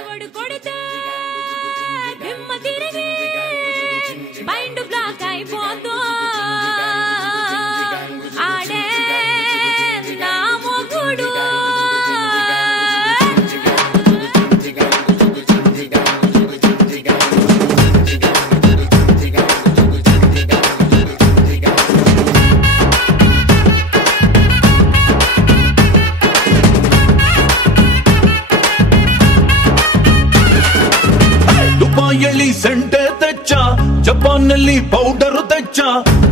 ఎవడు కొడితే దిమ్మ తిరిగి మైండ్ బ్లాక్ అయిపోతూ ఆడే నా మొగుడు. ದುಬಾಯಲ್ಲಿ ಸೆಂಟೆ ತೆಚ್ಚ, ಜಪಾನ್ನಲ್ಲಿ ಪೌಡರು ತೆಚ್ಚ,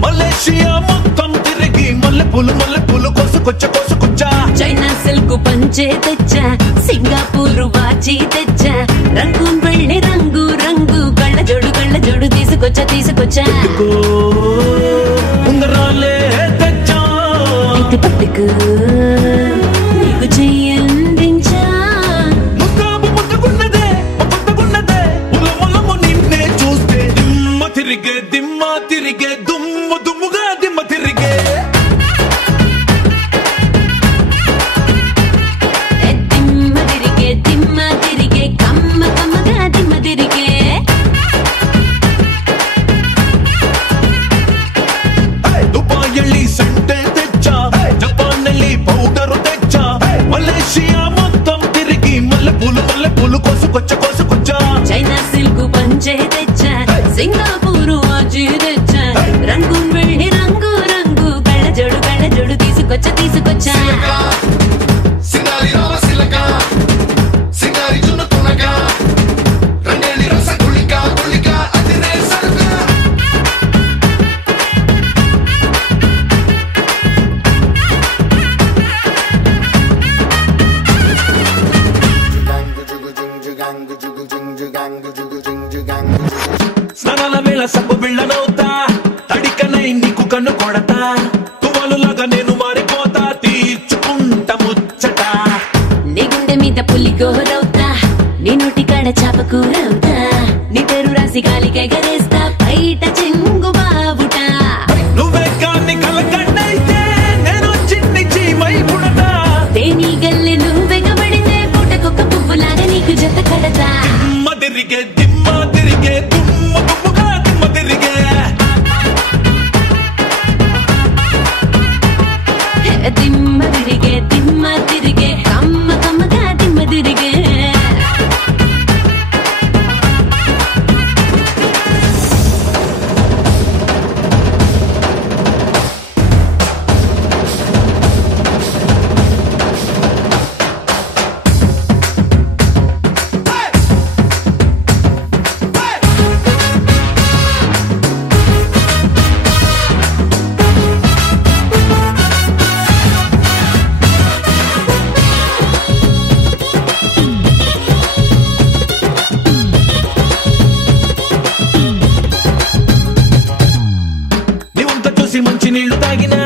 ಮಲೇಷಿಯಾ మొత్తం తిరిగి మల్లె పూలు కోసుకొచ్చ. చైనా సిల్క్ పంచే తెచ్చా, సింగపూర్ వాచి తెచ్చా, రంగూన్ వెళ్ళి రంగు రంగు కళ్ళ జోడు తీసుకొచ్చా. ఉంగరాలే తెచ్చా, ఇది పట్టుకు నీకు చెయ్యందించా. ముద్దగున్నదే ఉలములము నిన్నే చూస్తే దిమ్మ తిరిగే దుమ్ముగా దిమ్మ తిరిగే. దిమ్మ తిరిగే కమ్మగా దిమ్మ తిరిగే. దుబాಯಲ್ಲಿ ಸೆಂಟೆ తెచ్చ, జపాన్ನಲ್ಲಿ పౌడరు తెచ్చ, మలేషియా మొత్తం తిరిగి మల్లె పూలు కోసుకొచ్చ. చైనా సిల్క్ పంచే తెచ్చా, సింగపూర్ వాచి తెచ్చా, రంగూన్ వెళ్ళి రంగు రంగు కళ్ళ జోడు తీసుకొచ్చా. సింగారి రామ సిలక, సింగారి జున్ను తునక, రంగేలి రస గుళిక అదిరే సరుక. స్నానాల వేళ సబ్బు బిళ్ళనవుతా, తడికనై నీకు కన్ను కొడతా, తువాలులాగా నేను మారిపోతా, తీర్చుకుంటా ముచ్చట. నీ గుండె మీద పులి గోరవుతా, నీ నోటి కాడ చాప కూరవుతా, నీ పేరు రాసి గాలికి ఎగరేస్తా, బయట చెంగు బావుట. నువ్వే కాన్ని కలకన్నైతే నేను చిన్ని చీమై పుడతా, తేనీ గల్లె నువ్వెగబడితే పూటకొక్క పువ్వులాగా నీకు జత కడతా. దిమ్మ తిరిగే దుమ్ముగా దిమ్మ తిరిగే. దిమ్మ తిరిగే కమ్మగా దిమ్మ తిరిగే. మంచి నీళ్లు తాగినా,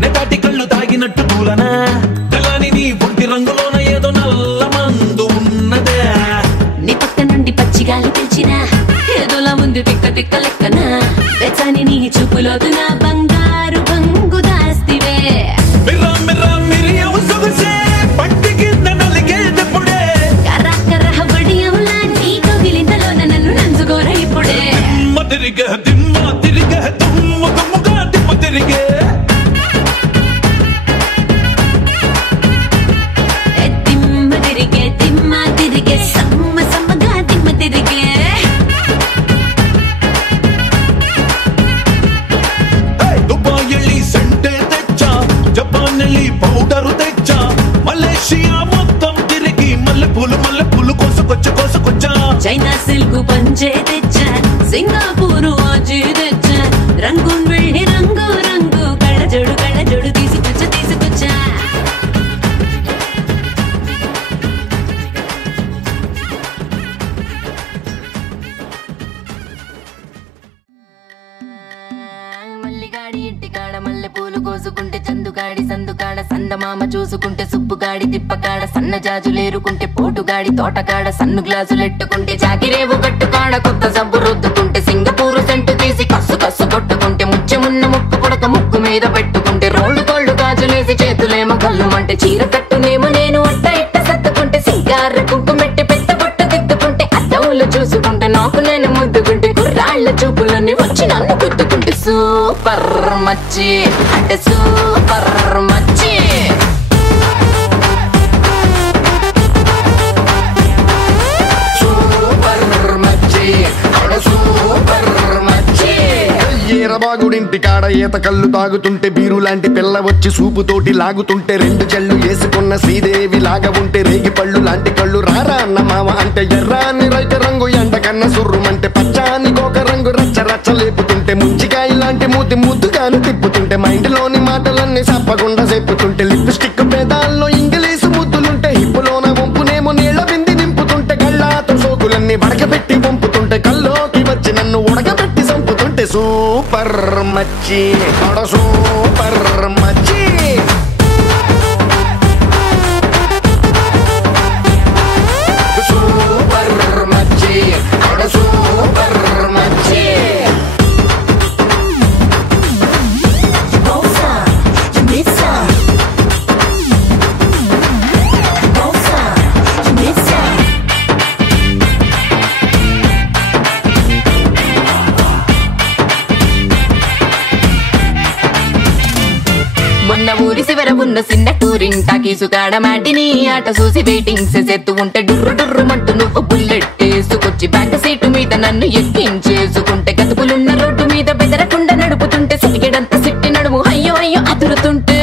నెటాటి కళ్ళు తాగినట్టు కూలనా, కలాని నీ ఒంటి రంగులోన ఏదో నల్ల మందు ఉన్నదే. నీ పక్క నుండి పచ్చిగాలి పిలిచినా, ఏదోలా ఉంది తిక్క లెక్కన, వెచ్చని నీ చూపులోతున బంగారు బంగు దాస్తివే. మిరియవు సొగసే పట్టి కింద నలిగేదెప్పుడే, కర్ర బడియంలా నీ కవిలింతలోన నన్ను నంచుకోర ఇప్పుడే. దిమ్మ తిరిగే దుమ్ముగా దిమ్మ తిరిగే. దిమ్మ తిరిగే సమ్మగా దిమ్మ తిరిగే. దుబాಯಲ್ಲಿ ಸೆಂಟೆ తెచ్చ, జపాన్ನಲ್ಲಿ పౌడరు తెచ్చ, మలేషియా మొత్తం తిరిగి మల్లె పూలు కోసుకొచ్చ. చైనా సిల్క్ పంచే తెచ్చా, సింగపూర్ వాచి తెచ్చా, రంగూన్ వెళ్ళి రంగు రంగు కళ్ళ జోడు తీసుకొచ్చా. మల్లిగాడి ఇంటికాడ మల్లె పూలు కోసుకుంటే, చందుగాడి సందుకాడ సందమామ చూసుకుంటే, సుబ్బుగాడి తిప్పకాడ సన్న జాజులేరుకుంటే, పోటుగాడి తోటకాడ సన్ను గ్లాసులెట్టుకుంటే, జాకిరేవు గట్టుకాడ కొత్త సబ్బు రుద్దుకుంటే, సింగపూరు సెంటు తీసి కస్సు కొట్టుకుంటే, ముచ్చెమున్న ముక్కు పుడక ముక్కు మీద పెట్టుకుంటే, రోళ్ళు కోళ్ళు గాజులేసి చేతులేమో కళ్ళుమంటే, చీర కట్టునేమో నేను అట్ట ఇట్ట సత్తుకుంటే, సింగార కుంకుమెట్టి పెట్ట బొట్టు సూపర్ మచ్చి అంటే సూపర్ మచ్చి ఈరబాగుడింటి కాడ ఈత కళ్ళు తాగుతుంటే బీరు లాంటి పిల్ల వచ్చి సూపుతోటి లాగుతుంటే రెండు చెళ్ళు వేసుకున్న శ్రీదేవి లాగా ఉంటే రేగి పళ్ళు లాంటి కళ్ళు రారా అన్న మామ అంటే ఎర్రాని రైత రంగు ఎండ కన్న సుర్రుమంటే పచ్చాని కోక రంగు రచ్చ రచ్చ లేపుతుంటే ముంచికాయ లాంటి మూతి ముద్దుగాను తిప్పుతుంటే మైండ్లోని మాటలన్నీ చెప్పకుండా చెప్పుతుంటే లిప్స్టిక్ పేదాల్లో ఇంగ్లీషు ముద్దులుంటే హిప్పులోన వంపునేమో నీళ్ళ బింది నింపుతుంటే కళ్ళాతో సోకులన్నీ వడకబెట్టి వంపుతుంటే కల్లోకి వచ్చి నన్ను ఉడకబెట్టి చంపుతుంటే సూపర్ మచ్చి సూపర్ మచ్చి సూపర్ మచ్చి సూపర్ మచ్చి మొన్న ఊరి శివర ఉన్న చిన్న టూరింగ్ టాకీసు కాడ మాటిని ఆట చూసి వెయిటింగ్ చేసేత్తు ఉంటే డుర్రు డుర్రు మంటూ నువ్వు బుల్లెట్ వేసుకొచ్చి బ్యాక్ సీటు మీద నన్ను ఎక్కించేసుకుంటే గతుకులున్న రోడ్డు మీద బెదరకుండా నడుపుతుంటే సిటికెడంతా సిట్టి నడుము అయ్యో అయ్యో అదురుతుంటే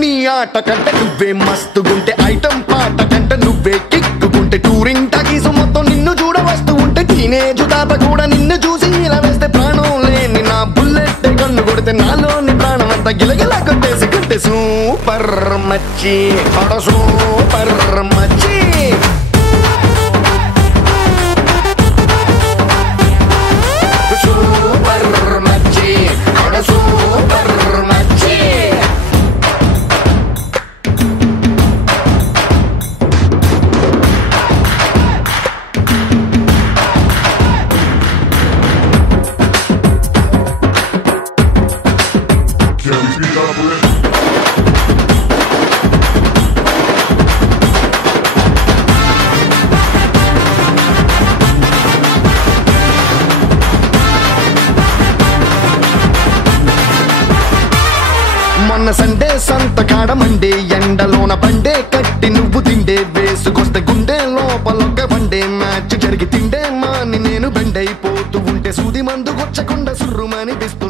నీ ఆట కంటే నువ్వే మస్తుగుంటే ఐటమ్ పాట కంటే నువ్వే కిక్కుకుంటే టూరింగ్ టాకీసు మొత్తం నిన్ను చూడ వస్తూ ఉంటే టీనేజ్ తాత కూడా నిన్ను చూసి ఇలా వేస్తే ప్రాణం లేని నా బుల్లెట్ కన్ను కొడితే నాలోని ప్రాణం అంతా గిలగిలా కొట్టేసుకుంటే సూపర్ మచ్చి సూపర్ మచ్చి సూపర్ మచ్చి సూపర్ మచ్చి మొన్న సండే సంత కాడ మండే ఎండలోన బండే కట్టి నువ్వు తిండే వేసుకొస్తే గుండె లోపలొక్క బండే మ్యాచ్ జరిగి తిండే మాని నేను బెండైపోతూ ఉంటే సూది మందు గుచ్చకుండా సుర్రుమని పిస్తూ